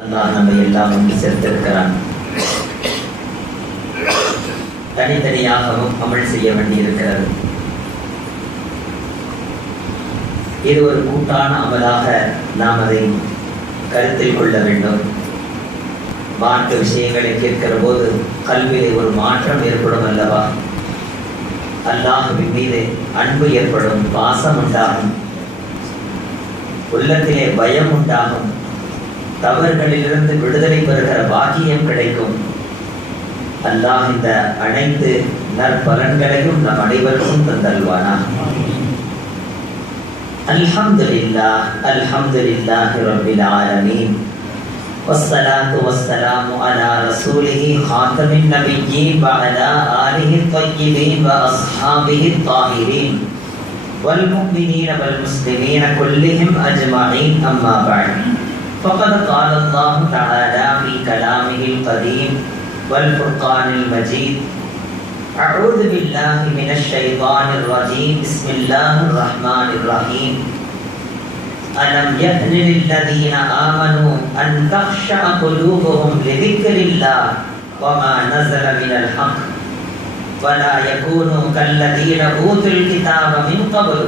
அல்லாஹ் எல்லாம் ஒன்று சேர்த்திருக்கிறான். தனித்தனியாகவும் அமல் செய்ய வேண்டியிருக்கிறது. இது ஒரு கூட்டான அமலாக நாம் அதை கருத்தில் கொள்ள வேண்டும். மார்க்க விஷயங்களை கேட்கிற போது கல்வியிலே ஒரு மாற்றம் ஏற்படும் அல்லவா? அல்லாஹுவின் மீது அன்பு ஏற்படும் பாசம் உண்டாகும். உள்ளத்திலே பயம் உண்டாகும். தவறுகளிலிருந்து விடுதலை பெறுகிற பாக்கியம் கிடைக்கும் அல்லாஹ் இந்த அனைத்து நற்பலன்களையும் நம் அனைவருக்கும் தந்தல்வானா அல்ஹம்துலில்லாஹ் அல்ஹம்துலில்லாஹி ரப்பில் ஆலமீன் والصلاة والسلام على رسوله خاتم النبيين وعلى آله الطيبين وأصحابه الطاهرين والمؤمنين والمسلمين كلهم أجمعين أما بعد فقد قال الله تعالى في كلامه القديم والفرقان المجيد. أعوذ بالله من الشيطان الرجيم. بسم الله الرحمن الرحيم. ألم يأن للذين آمنوا أن تخشع قلوبهم لذكر الله وما نزل من الحق ولا يكونوا كالذين أوتوا الكتاب من قبل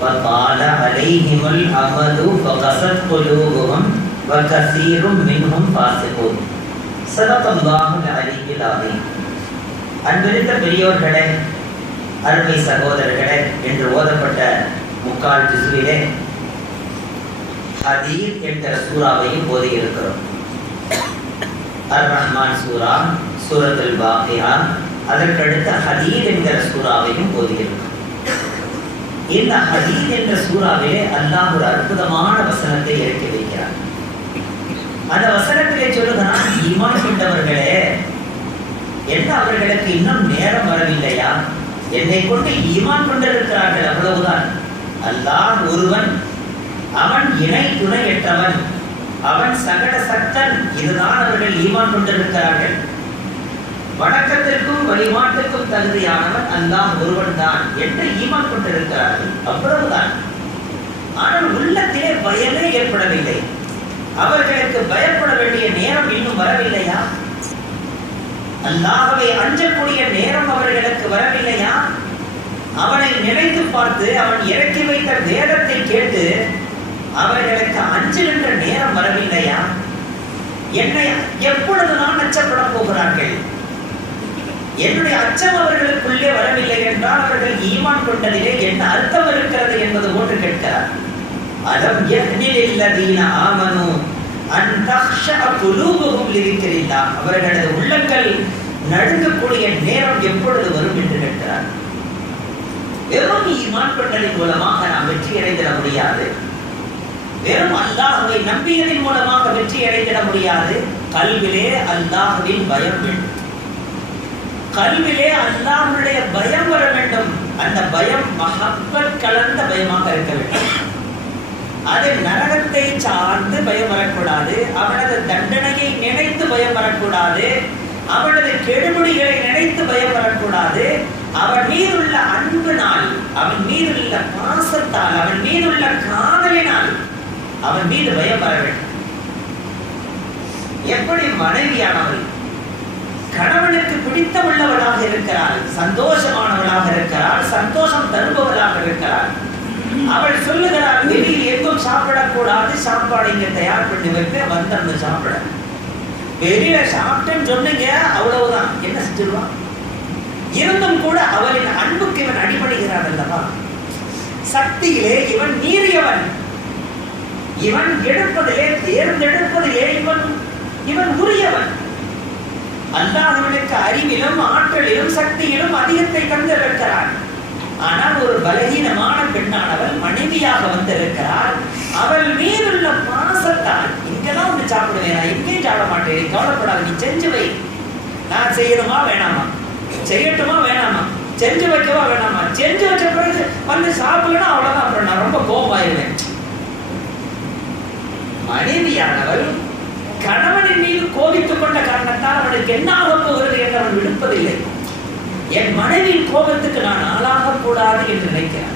فطال عليهم الأمد فقست قلوبهم وكثير منهم فاسقون صدق الله العلي العظيم அன்பிருந்த பெரியோர்களே அருமை சகோதரர்களே என்று ஓதப்பட்ட முக்கால் ஜிசுவிலே ஹதீர் என்கிற சூறாவையும் ஓதி இருக்கிறோம் அர் ரஹ்மான் சூரா சூரத்துல் பாக்கியா அதற்கடுத்த ஹதீர் என்கிற சூறாவையும் ஓதி இருக்கிறோம் இந்த ஹதீத் என்ற சூறாவிலே அல்லாஹ் ஒரு அற்புதமான வசனத்தை இறக்கி வைக்கிறார். அந்த வசனத்திலே சொல்லுகிறான் ஈமான் கொண்டவர்களே என்ன அவர்களுக்கு இன்னும் நேரம் வரவில்லையா? என்னை கொண்டு ஈமான் கொண்டிருக்கிறார்கள் அவ்வளவுதான். அல்லாஹ் ஒருவன் அவன் இணை துணையற்றவன். அவன் சகட சக்தன் இதுதான் அவர்கள் ஈமான் கொண்டிருக்கிறார்கள். வணக்கத்திற்கும் வழிபாட்டுக்கும் தகுதியானவன் அல்லாஹ் ஒருவன் தான் என்று ஈமான் கொண்டிருக்கிறார்கள். அவ்வளவுதான். ஆனால் உள்ளத்திலே பயமே ஏற்படவில்லை. அவர்களுக்கு பயப்பட வேண்டிய நேரம் இன்னும் வரவில்லையா? அல்லாஹவை அஞ்சக்கூடிய நேரம் அவர்களுக்கு வரவில்லையா? அவனை நினைத்து பார்த்து அவன் இறக்கி வைத்த வேதத்தை கேட்டு அவர்களுக்கு அஞ்சுகின்ற நேரம் வரவில்லையா? என்னை எப்பொழுது நான் அச்சப்பட போகிறார்கள்? என்னுடைய அச்சம் அவர்களுக்குள்ளே வரவில்லை என்றால் அவர்கள் ஈமான் கொண்டதிலே என்ன அர்த்தம் இருக்கிறது என்பது போன்று கேட்கிறார். அலம் யஹ்னில் இல்லதீன ஆமனு அன் தக்ஷஅ குலூபுஹும் லிதிக்ரில்லாஹ். அவர்களது உள்ளங்கள் நடுங்கக்கூடிய நேரம் எப்பொழுது வரும் என்று கேட்கிறார். வெறும் ஈமான் கொண்டதின் மூலமாக நாம் வெற்றி அடைந்திட முடியாது. வெறும் அல்லாஹுவை நம்பியதன் மூலமாக வெற்றி அடைந்திட முடியாது. கல்விலே அல்லாஹுவின் பயம் வேண்டும். கல்விலே அல்லாஹுடைய பயம் வர வேண்டும். அந்த பயம் மகப்பத் கலந்த பயமாக இருக்க வேண்டும். அது நரகத்தை சார்ந்து பயம் வரக்கூடாது. அவனது தண்டனையை நினைத்து பயம் வரக்கூடாது. அவனது கெடுமுடிகளை நினைத்து பயம் வரக்கூடாது. அவன் மீதுள்ள அன்பினால் அவன் மீதுள்ள பாசத்தால் அவன் மீதுள்ள காதலினால் அவன் மீது பயம் வர வேண்டும். எப்படி மனைவியானவள் கணவனுக்கு பிடித்தமுள்ளவளாக இருக்கிறாள் சந்தோஷமானவளாக இருக்கிறாள் சந்தோஷம் தருபவளாக இருக்கிறாள். அவள் சொல்லுகிறாள் வெளியில் எங்கும் சாப்பிடக்கூடாது சாப்பாடு இங்க தயார் பண்ணி வைப்பேன் வந்து சாப்பிட. வெளியில சாப்பிட்டேன்னு சொன்னீங்க அவ்வளவுதான். என்ன செஞ்சிருவான் இருந்தும் கூட அவளின் அன்புக்கு இவன் அடிபடுகிறான் அல்லவா? சக்தியிலே இவன் மீறியவன். இவன் எடுப்பதிலே தேர்ந்தெடுப்பதிலே இவன் இவன் உரியவன். அல்லாதவனுக்கு அறிவிலும் ஆற்றலிலும் சக்தியிலும் அதிகத்தை தந்திருக்கிறார் ஆனால் ஒரு பலகீனமான பெண்ணானவள் மனைவியாக வந்திருக்கிறார் அவள் மீதுள்ள பாசத்தால் இங்கெல்லாம் வந்து சாப்பிடுவேன் நான் எங்கேயும் சாப்பிட மாட்டேன் கவலைப்படாத நீ செஞ்சு வை. நான் செய்யணுமா வேணாமா? செய்யட்டுமா வேணாமா? செஞ்சு வைக்கவா வேணாமா? செஞ்சு வச்ச பிறகு வந்து சாப்பிடணும் அவ்வளவுதான் அப்புறம் நான் ரொம்ப கோபமாயிருவேன் மனைவியானவள் கணவனின் மீது கோபித்துக் கொண்ட காரணத்தால் அவனுக்கு என்ன ஆக போகிறது என்று அவன் விடுப்பதில்லை. என் மனைவியின் கோபத்துக்கு நான் ஆளாக கூடாது என்று நினைக்கிறான்.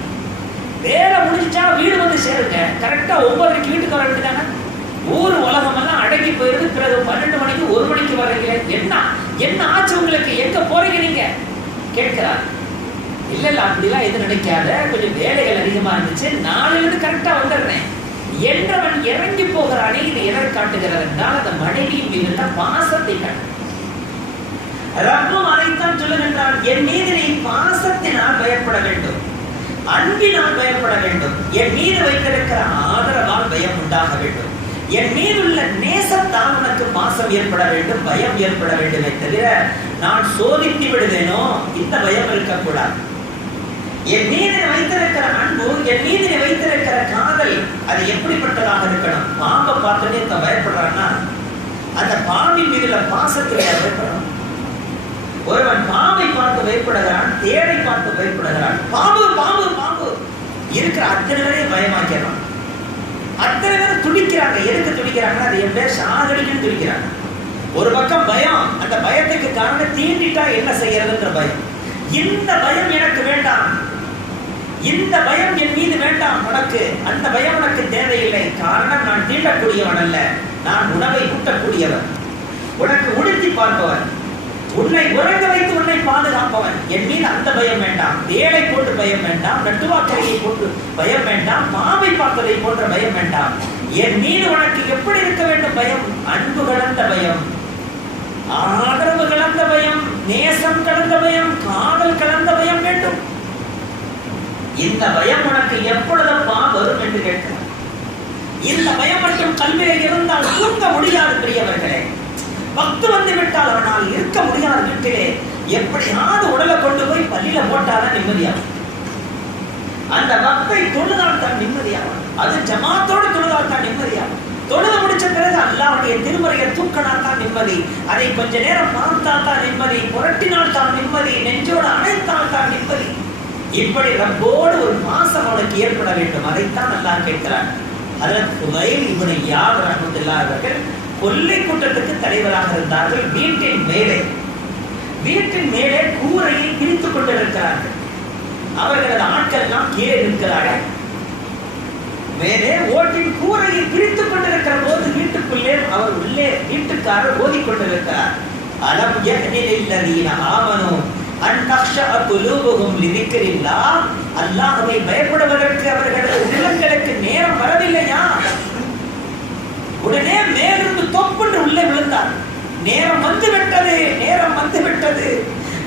வேலை முடிஞ்சா வீடு வந்து சேருங்க. கரெக்டா ஒன்பதரைக்கு வீட்டுக்கு வர வேண்டியதானே? ஊர் உலகமெல்லாம் அடங்கி போயிருது. போயிருந்து பிறகு பன்னெண்டு மணிக்கு ஒரு மணிக்கு வர்றீங்க என்ன? என்ன ஆச்சு உங்களுக்கு? எங்க போறீங்க நீங்க? கேட்கிறார். இல்ல இல்ல அப்படிலாம் எதுவும் நினைக்காத. கொஞ்சம் வேலைகள் அதிகமா இருந்துச்சு. நாளையில இருந்து கரெக்டா வந்துடுறேன். என்றவன் இறங்கி போகிறானே இது எதை காட்டுகிறது என்றால் அந்த மனைவியின் மீது உள்ள பாசத்தை காட்டு. ரப்பும் அதைத்தான் சொல்லுகின்றான் என் மீது நீ பாசத்தினால் பயப்பட வேண்டும். அன்பினால் பயப்பட வேண்டும். என் மீது வைத்திருக்கிற ஆதரவால் பயம் உண்டாக வேண்டும். என் மீதுள்ள நேசத்தால் உனக்கு பாசம் ஏற்பட வேண்டும் பயம் ஏற்பட வேண்டுமே. தவிர நான் சோதித்து விடுவேனோ? இந்த பயம் இருக்கக்கூடாது. என் மீது வைத்திருக்கிற அன்பு என் மீது வைத்திருக்கிற காதல் அது எப்படிப்பட்டதாக இருக்கணும்? பாம்பை பார்த்துட்டே தான் பயப்படுறான்னா அந்த பாம்பின் மீது பாசத்தில் பயப்படணும். ஒருவன் பாம்பை பார்த்து பயப்படுகிறான் தேடை பார்த்து பயப்படுகிறான். பாம்பு பாம்பு பாம்பு. இருக்கிற அத்தனை பேரையும் பயமாக்கிறான் அத்தனை பேரும் துடிக்கிறாங்க. எதுக்கு துடிக்கிறாங்கன்னா அது என் பேர் சாகடிக்குன்னு துடிக்கிறாங்க. ஒரு பக்கம் பயம். அந்த பயத்துக்கு காரணம் தீண்டிட்டா என்ன செய்யறதுன்ற பயம். இந்த பயம் எனக்கு வேண்டாம். இந்த பயம் என் மீது வேண்டாம் உனக்கு. அந்த பயம் உனக்கு தேவையில்லை. காரணம் நான் தீண்டக்கூடியவன் அல்ல நான் உணவை ஊட்டக்கூடியவன். உனக்கு உடுத்தி பார்ப்பவன். உன்னை உறங்க வைத்து உன்னை பாதுகாப்பவன். என் மீது அந்த பயம் வேண்டாம். வேலை போட்டு பயம் வேண்டாம். நட்டுவாக்கரையை போட்டு பயம் வேண்டாம். மாவை பார்ப்பதை போன்ற பயம் வேண்டாம். என் மீது உனக்கு எப்படி இருக்க வேண்டும் பயம்? அன்பு கலந்த பயம். ஆதரவு கலந்த பயம். நேசம் கலந்த பயம். காதல் கலந்த பயம் வேண்டும். இந்த பயம் உனக்கு எப்பொழுதப்பா வரும் என்று கேட்கிறார் இந்த பயம் மட்டும் கல்வியில் இருந்தால் தூங்க முடியாது பெரியவர்களே. பக்து வந்து விட்டால் அவனால் இருக்க முடியாது வீட்டிலே. எப்படியாவது உடலை கொண்டு போய் பள்ளியில போட்டாதான் நிம்மதியாகும். அந்த பக்தை தொழுதால் தான் நிம்மதியாகும். அது ஜமாத்தோடு தொழுதால் தான் நிம்மதியாகும். தொழுது முடிச்ச பிறகு அல்லாவுடைய திருமறையை தூக்கினால் தான் நிம்மதி. அதை கொஞ்ச நேரம் பார்த்தால் தான் நிம்மதி. புரட்டினால் தான் நிம்மதி. நெஞ்சோடு அணைத்தால் தான் நிம்மதி. இப்படி ரப்போடு ஒரு மாசம் அவனுக்கு ஏற்பட வேண்டும். அதைத்தான் நல்லா கேட்கிறார் அதற்கு புதையில் இவனை யார் ரஹமத்துல்லா அவர்கள் கொல்லை கூட்டத்துக்கு தலைவராக இருந்தார்கள். வீட்டின் மேலே வீட்டின் மேலே கூரையை பிரித்துக் கொண்டிருக்கிறார்கள். அவர்களது ஆட்கள் எல்லாம் கீழே நிற்கிறார்கள் மேலே ஓட்டின் கூரையை பிரித்துக் கொண்டிருக்கிற போது வீட்டுக்குள்ளே அவர் உள்ளே வீட்டுக்காரர் ஓதிக் கொண்டிருக்கிறார் அலம் யஹ்னில்லதீன ஆமனு அன் அல்லாஹவை பயப்படுவதற்கு அவர்களது உள்ளங்களுக்கு நேரம் வரவில்லையா? உடனே மேலிருந்து தொப்புண்டு உள்ளே விழுந்தார். நேரம் வந்து விட்டது நேரம் வந்து விட்டது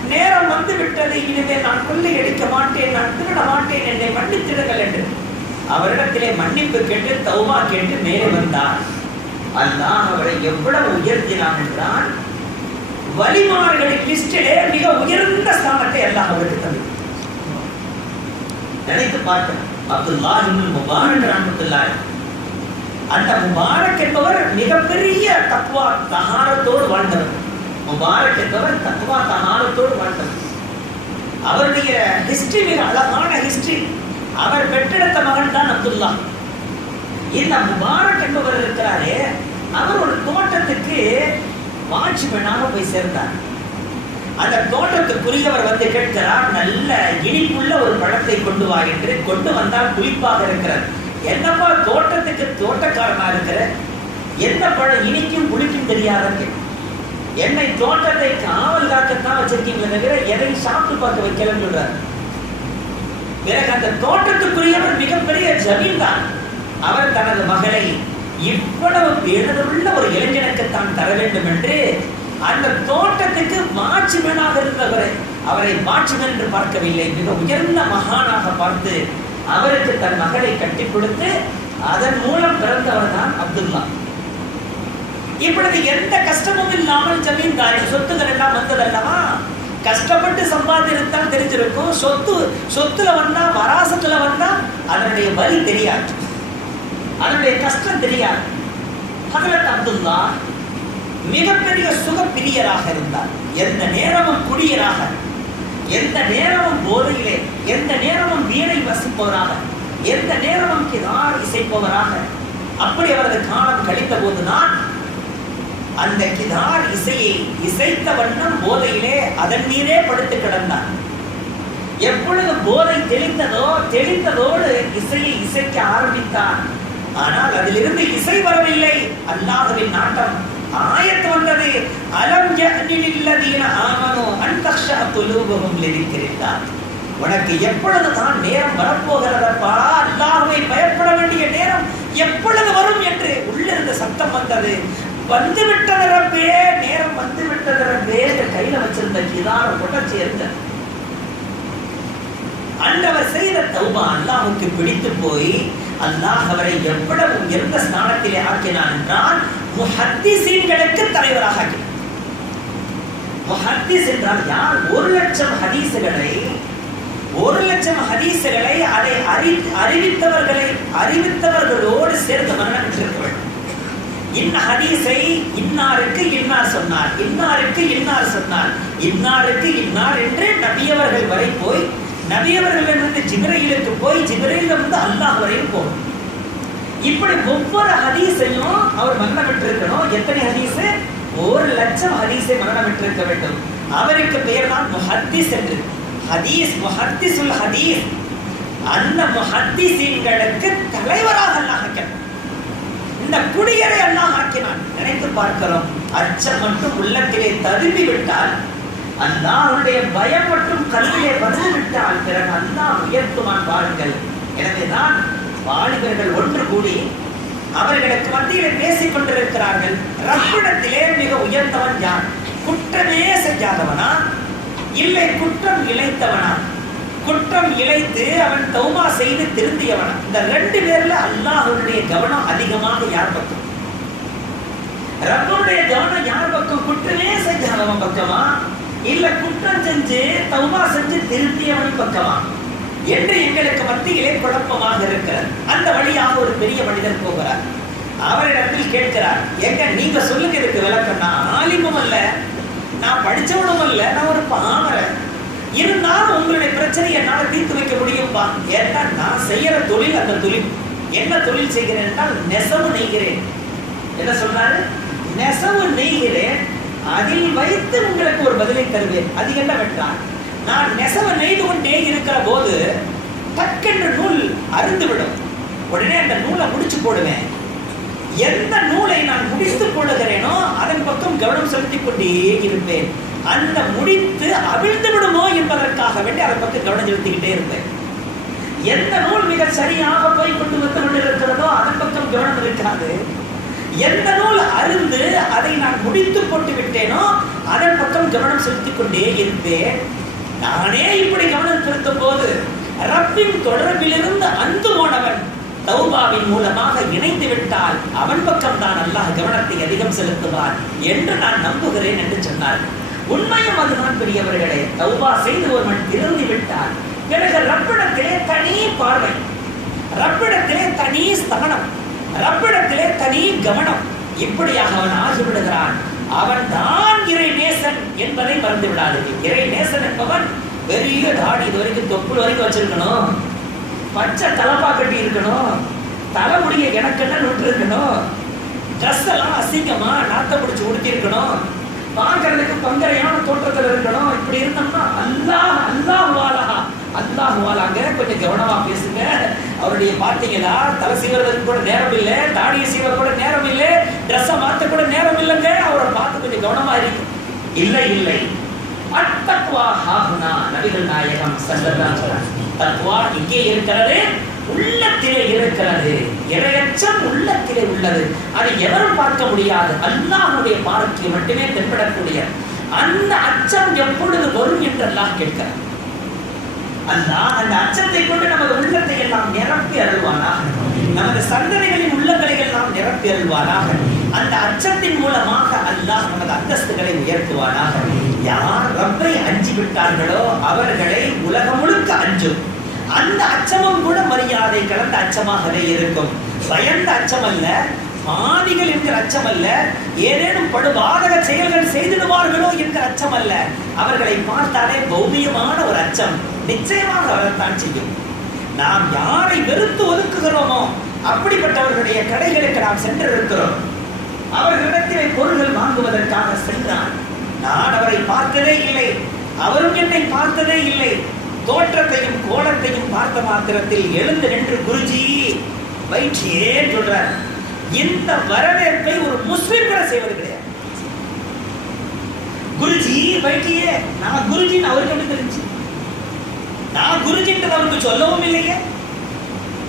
நேரம் வந்து விட்டது இனிமேல் நான் கொள்ளை அடிக்க மாட்டேன் நான் திருட மாட்டேன் என்னை மன்னித்திடுங்கள் என்று அவரிடத்திலே மன்னிப்பு கேட்டு தௌமா கேட்டு மேலே வந்தார். அல்லாஹ் அவரை எவ்வளவு உயர்த்தினான் என்றான் வலிமார்களின் லிஸ்டிலே மிக உயர்ந்த ஸ்தானத்தை அல்லாஹ் அவருக்கு தந்து நினைத்து பார்த்தேன் அப்துல்லா இன்னும் முபாரக் ரஹமத்துல்லாஹி அந்த முபாரக் என்பவர் மிகப்பெரிய தக்வா தகாரத்தோடு வாழ்ந்தவர். முபாரக் என்பவர் தக்வா தகாரத்தோடு வாழ்ந்தவர். அவருடைய ஹிஸ்டரி மிக அழகான ஹிஸ்டரி அவர் பெற்றெடுத்த மகன் தான் அப்துல்லா இந்த முபாரக் என்பவர் இருக்கிறாரே அவர் ஒரு தோட்டத்துக்கு வாட்ச்மேனாக போய் சேர்ந்தார். அந்த தோட்டத்துக்குரியவர் வந்து கேட்கிறார் நல்ல இனிப்புள்ள ஒரு பழத்தை கொண்டு வா என்று. கொண்டு வந்தால் புளிப்பாக இருக்கிறது. என்னப்பா தோட்டத்துக்கு தோட்டக்காரனா இருக்கிற? எந்த பழம் இனிக்கும் புளிக்கும் தெரியாதங்க என்னை தோட்டத்தை காவல் காக்கத்தான் வச்சிருக்கீங்களே தவிர எதையும் சாப்பிட்டு பார்க்க வைக்கலன்னு சொல்றாரு. பிறகு அந்த தோட்டத்துக்குரியவர் மிகப்பெரிய ஜமீன்தான் அவர் தனது மகளை இவ்வளவு பேணுதலுள்ள ஒரு இளைஞனுக்கு தான் தர வேண்டும் என்று அந்த தோட்டத்துக்கு வாட்ச்மேனாக இருந்தவரை அவரை வாட்ச்மேன் என்று பார்க்கவில்லை. மிக உயர்ந்த மகானாக பார்த்து அவருக்கு தன் மகளை கட்டி கொடுத்து அதன் மூலம் பிறந்தவர் தான் அப்துல்லா. இப்பொழுது எந்த கஷ்டமும் இல்லாமல் ஜமீன்தாரி சொத்துக்கள் எல்லாம் வந்ததல்லவா? கஷ்டப்பட்டு சம்பாதித்தால் தெரிஞ்சிருக்கும். சொத்து சொத்துல வந்தா வராசத்துல வந்தா அதனுடைய வலி தெரியாது. அதனுடைய கஷ்டம் தெரியாது. ஹசரத் அப்துல்லா மிகப்பெரிய சுகப்பிரியராக இருந்தார். எந்த நேரமும் குடியராக எந்த நேரமும் போதையிலே எந்த நேரமும் வீணை வசிப்பவராக எந்த நேரமும் கிதார் இசைப்பவராக அப்படி அவரது காலம் கழித்த போதுதான் அந்த கிதார் இசையை இசைத்த வண்ணம் போதையிலே அதன் மீதே படுத்து கிடந்தார். எப்பொழுது போதை தெளிந்ததோ தெளிந்ததோடு இசையை இசைக்க ஆரம்பித்தான். ஆனால் அதிலிருந்து இசை வரவில்லை. அல்லாஹுவின் நாட்டம் ஆயத்து வந்தது. அலம் யஹ்னிலில்லதீன ஆமனு அன் தக்ஷா குலூபுஹும் லிதிக்ரில்லாஹ். உனக்கு எப்பொழுது தான் நேரம் வரப்போகிறதப்பா அல்லாஹுவை பயப்பட வேண்டிய நேரம் எப்பொழுது வரும் என்று உள்ளிருந்த சத்தம் வந்தது. வந்து விட்டது ரப்பே நேரம் வந்து விட்டது ரப்பே என்று கையில வச்சிருந்த கிதார கொட்டச்சி இருந்தது அன்றவர் செய்த தௌபா அல்லாஹுக்கு பிடித்து போய் அல்லாஹ் அவரை எவ்வளவு உயர்ந்த ஸ்தானத்திலே ஆக்கினான் என்றால் முஹத்திசீன்களுக்கு தலைவராக முஹத்திஸ் என்றால் யார் ஒரு லட்சம் ஹதீசுகளை ஒரு லட்சம் ஹதீசுகளை அதை அறி அறிவித்தவர்களை அறிவித்தவர்களோடு சேர்த்து மரணம் பெற்றிருக்க வேண்டும். இன்ன ஹதீஸை இன்னாருக்கு இன்னார் சொன்னார் இன்னாருக்கு இன்னார் சொன்னார் இன்னாருக்கு இன்னார் என்று நபியவர்கள் வரை போய் நபியவர்களிடமிருந்து ஜிபிரையிலுக்கு போய் ஜிபிரையிலிருந்து அல்லாஹ் வரையும் போகும். இப்படி ஒவ்வொரு ஹதீஸையும் அவர் மரணம் விட்டிருக்கணும் எத்தனை ஹதீஸ்? ஒரு லட்சம் ஹதீஸை மரணம் விட்டிருக்க வேண்டும். அவருக்கு பெயர் தான் முஹத்திஸ் என்று. ஹதீஸ் முஹத்திசுல் ஹதீஸ். அந்த முஹத்திசீன்களுக்கு தலைவராக அல்லாஹ் இந்த குடியரை அல்லாஹ் ஆக்கினான். நினைத்து பார்க்கிறோம். அச்சம் மட்டும் உள்ளத்திலே தருவி விட்டால் அல்லாஹ்வுடைய பயம் மற்றும் கல்வியை வந்து விட்டால் பிறகு உயர்த்துவான் பாருங்கள் எனவே தான் வாலிபர்கள் ஒன்று கூடி அவர்களுக்கு மத்தியில் பேசிக் கொண்டிருக்கிறார்கள். ரப்பிடத்திலே மிக உயர்ந்தவன் யார்? குற்றமே செய்யாதவனா? இல்லை குற்றம் இழைத்தவனா? குற்றம் இழைத்து அவன் தௌமா செய்து திருந்தியவனா? இந்த ரெண்டு பேர்ல அல்லாஹனுடைய கவனம் அதிகமாக யார் பக்கம்? ரப்பனுடைய கவனம் யார் பக்கம்? குற்றமே செய்யாதவன் பக்கமா? இல்ல குற்றம் செஞ்சு தௌபா செஞ்சு திருத்தியவன் பக்கமா என்று எங்களுக்கு மத்தியிலே குழப்பமாக இருக்கிறது. அந்த வழியாக ஒரு பெரிய மனிதர் போகிறார். அவரிடத்தில் கேட்கிறார் எங்க நீங்க சொல்லுங்க இதுக்கு விளக்கம் நான் ஆலிமும் அல்ல நான் படிச்சவனும் அல்ல நான் ஒரு பாமரன் இருந்தாலும் உங்களுடைய பிரச்சனையை என்னால் தீர்த்து வைக்க முடியும்பா? ஏன்னா நான் செய்யற தொழில் அந்த தொழில். என்ன தொழில் செய்கிறேன் என்றால் நெசவு நெய்கிறேன். என்ன சொன்னாரு நெசவு நெய்கிறேன் அதில் வைத்து உங்களுக்கு ஒரு பதிலை தருவேன். அது என்னவென்றால் நான் நெசவு நெய்து கொண்டே இருக்கிற போது டக்கென்று நூல் அருந்துவிடும் உடனே அந்த நூலை முடிச்சு போடுவேன். எந்த நூலை நான் முடித்து போடுகிறேனோ அதன் பக்கம் கவனம் செலுத்திக் கொண்டே இருப்பேன். அந்த முடித்து அவிழ்ந்து விடுமோ என்பதற்காக வேண்டி அதன் பக்கம் கவனம் செலுத்திக்கிட்டே இருப்பேன். எந்த நூல் மிக சரியாக போய் கொண்டு வந்து கொண்டிருக்கிறதோ அதன் பக்கம் கவனம் இருக்காது. எந்த நூல் அருந்து அதை நான் முடித்து போட்டு விட்டேனோ அதன் பக்கம் கவனம் செலுத்திக் கொண்டே இருப்பேன். நானே இப்படி கவனம் செலுத்தும் போது ரப்பின் தொடர்பிலிருந்து அந்து போனவன் தௌபாவின் மூலமாக இணைந்து விட்டால் அவன் பக்கம் தான் அல்லாஹ் கவனத்தை அதிகம் செலுத்துவான் என்று நான் நம்புகிறேன் என்று சொன்னார். உண்மையும் அதுதான் பெரியவர்களே தௌபா செய்து ஒருவன் திருந்தி விட்டால் பிறகு ரப்பிடத்திலே தனி பார்வை ரப்பிடத்திலே தனி ஸ்தகனம் ரப்பிடத்திலே தனி கவனம். இப்படியாக அவன் ஆகிவிடுகிறான் அவன் தான் இறை நேசன் என்பதை மறந்து விடாதீர்கள். இறை நேசன் என்பவன் பெரிய தாடி இது வரைக்கும் தொப்புள் வரைக்கும் வச்சிருக்கணும். பச்சை தலப்பா கட்டி இருக்கணும். தலைமுடிய எனக்கென்ன நுட்டு இருக்கணும்? ட்ரெஸ் எல்லாம் அசிங்கமா நாத்த பிடிச்சி உடுத்தி இருக்கணும் பார்க்கறதுக்கு பங்கரையான தோற்றத்தில் இருக்கணும். இப்படி இருந்தோம்னா அல்லாஹ் அல்லாஹ் வாலஹா. அல்லாஹ் வாலாங்க கொஞ்சம் கவனமா பேசுங்க. அவருடைய பார்த்தீங்கன்னா தலை சீவறதுக்கு கூட நேரம் இல்லை தாடியை சீவ கூட நேரம் இல்லை ட்ரெஸ்ஸை மாத்த கூட நேரம் இல்லைங்க அவரை பார்த்து கொஞ்சம் கவனமா இருக்கு இல்லை இல்லை. அத்தக்வா ஹாகுனா நபிகள் நாயகம் சல்லல்லாஹு அலைஹி தக்வா இங்கே இருக்கிறது உள்ளத்திலே இருக்கிறது. இரையச்சம் உள்ளத்திலே உள்ளது. அதை எவரும் பார்க்க முடியாது. அல்லாஹுடைய பார்வைக்கு மட்டுமே தென்படக்கூடிய. அந்த அச்சம் எப்பொழுது வரும் என்று அல்லாஹ் கேட்கிறார் அல்லாஹ் அந்த அச்சத்தை கொண்டு நமது உள்ளத்தை எல்லாம் நிரப்பி அருள்வானாக. நமது சந்தனைகளின் உள்ளங்களை எல்லாம் நிரப்பி அருள்வானாக. அந்த அச்சத்தின் மூலமாக அல்லாஹ் நமது அந்தஸ்துகளை உயர்த்துவானாக. யார் ரப்பை அஞ்சி விட்டார்களோ அவர்களை உலகம் முழுக்க அஞ்சும். அந்த அச்சமும் கூட மரியாதை கலந்த அச்சமாகவே இருக்கும். பயந்த அச்சம் அல்ல பாதிகள் என்கிற அச்சம் அல்ல ஏதேனும் படுபாதக செயல்கள் செய்திடுவார்களோ என்கிற அச்சம் அல்ல அவர்களை பார்த்தாலே பௌமியமான ஒரு அச்சம். நிச்சயமாக வரத்தான் செய்யும். நாம் யாரை வெறுத்து ஒதுக்குகிறோமோ அப்படிப்பட்டவர்களுடைய கடைகளுக்கு நாம் சென்றிருக்கிறோம். அவர்களிடத்திலே பொருள்கள் வாங்குவதற்காக சென்றான். நான் அவரை பார்த்ததே இல்லை. அவரும் என்னை பார்த்ததே இல்லை. தோற்றத்தையும் கோலத்தையும் பார்த்த மாத்திரத்தில் எழுந்து நின்று குருஜி வயிற்றியே சொல்றார். இந்த வரவேற்பை ஒரு முஸ்லிம் கூட செய்வது கிடையாது. குருஜி வயிற்றியே நான் குருஜின்னு அவருக்கு எப்படி தெரிஞ்சு? நான் குருஜின்ற அவருக்கு சொல்லவும் இல்லையே?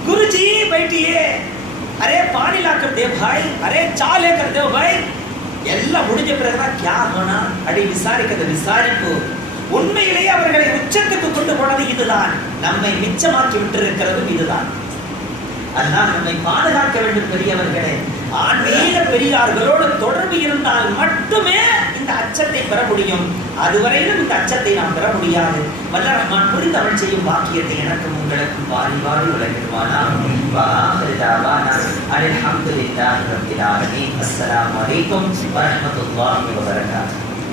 குருஜி பைட்டியே அரே பானிலா கர் பாய் அரே சாலே கர் பாய். எல்லாம் முடிஞ்ச பிறகுதான் கியா ஹோனா அப்படி விசாரிக்கிறது விசாரிப்பு. உண்மையிலேயே அவர்களை உச்சத்துக்கு கொண்டு போனது இதுதான். நம்மை மிச்சமாக்கி விட்டிருக்கிறதும் இதுதான். அதனால் நம்மை பாதுகாக்க வேண்டும் பெரியவர்களே. ஆன்மீக பெரியார்களோடு தொடர்பு இருந்தால் மட்டுமே இந்த அச்சத்தை பெற முடியும். அதுவரையிலும் இந்த அச்சத்தை நாம் பெற முடியாது. வல்ல ரஹ்மான் தமிழ் செய்யும் வாக்கியத்தை எனக்கும் உங்களுக்கும் வாரி வாரி உலகிடுவானா வாஹிரு தாவானா அல்ஹம்துலில்லாஹி ரப்பில்